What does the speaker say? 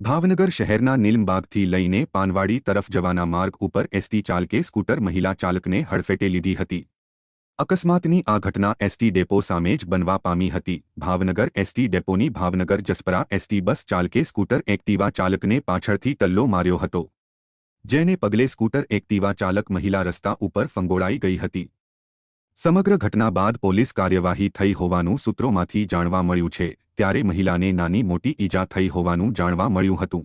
ભાવનગર શહેરના નીલમબાગથી લઈને પાનવાડી તરફ જવાના માર્ગ ઉપર એસટી ચાલકે સ્કૂટર મહિલા ચાલકને હડફેટે લીધી હતી। અકસ્માતની આ ઘટના એસટી ડેપો સામે જ બનવા પામી હતી। ભાવનગર એસટી ડેપોની ભાવનગર જસપરા એસટી બસ ચાલકે સ્કૂટર એક્ટિવા ચાલકને પાછળથી ટલ્લો માર્યો હતો, જેને પગલે સ્કૂટર એક્ટિવા ચાલક મહિલા રસ્તા ઉપર ફંગોળાઈ ગઈ હતી। સમગ્ર ઘટના બાદ પોલીસ કાર્યવાહી થઈ હોવાનું સૂત્રોમાંથી જાણવા મળ્યું છે। ત્યારે મહિલાને નાની મોટી ઈજા થઈ હોવાનું જાણવા મળ્યું હતું।